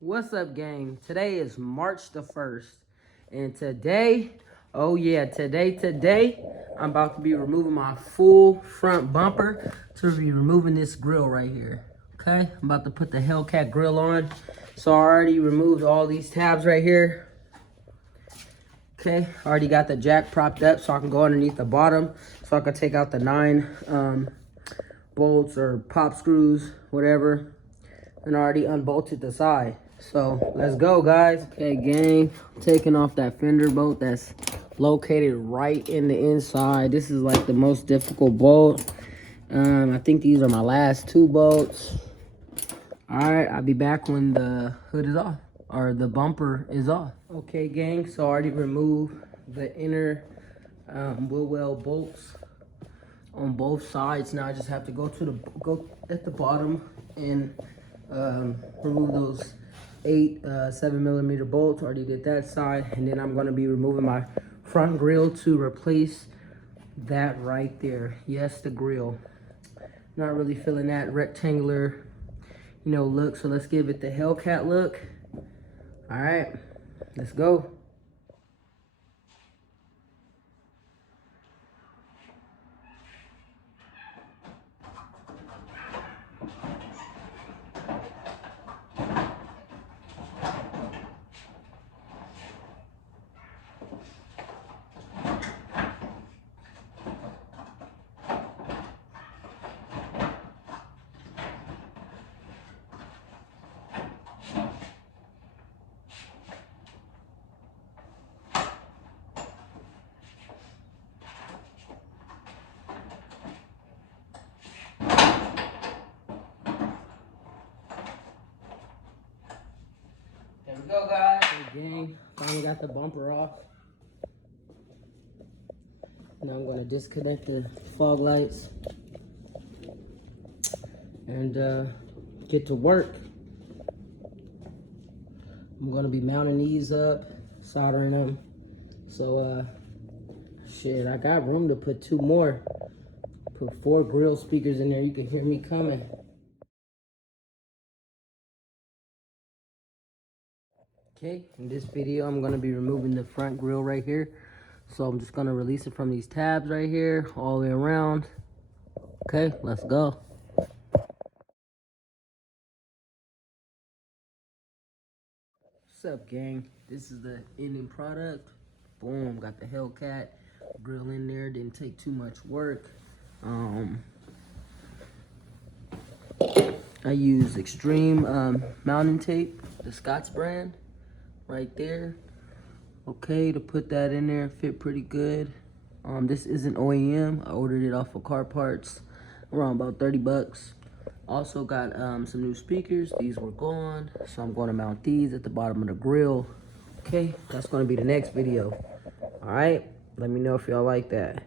What's up, gang? Today is March the 1st, and today, oh yeah, today, I'm about to be removing my full front bumper to be removing this grill right here. Okay, I'm about to put the Hellcat grill on. So I already removed all these tabs right here. Okay, already got the jack propped up so I can go underneath the bottom so I can take out the 9 bolts or pop screws, whatever, and already unbolted the side. So let's go, guys. Okay, gang, taking off that fender bolt that's located right in the inside. This is like the most difficult bolt. I think these are my last 2 bolts. All right, I'll be back when the hood is off, or the bumper is off. Okay, gang, so I already removed the inner wheel well bolts on both sides. Now I just have to go at the bottom and remove those 8 7mm bolts. Already did that side, and then I'm going to be removing my front grill to replace that right there. Yes, the grill. Not really feeling that rectangular, look. So let's give it the Hellcat look. All right, let's go. There we go, guys. Hey, gang, finally got the bumper off. Now I'm going to disconnect the fog lights and get to work. I'm going to be mounting these up, soldering them. So, shit, I got room to put 2 more. Put 4 grill speakers in there. You can hear me coming. Okay, in this video, I'm going to be removing the front grill right here. So I'm just going to release it from these tabs right here, all the way around. Okay, let's go. What's up, gang? This is the ending product. Boom, got the Hellcat grill in there. Didn't take too much work. I use Extreme mounting tape, the Scott's brand, right there. Okay, to put that in there, fit pretty good. This isn't OEM. I ordered it off of Car Parts, around about 30 bucks. Also got some new speakers. These were gone, so I'm going to mount these at the bottom of the grill. Okay, that's going to be the next video. All right, let me know if y'all like that.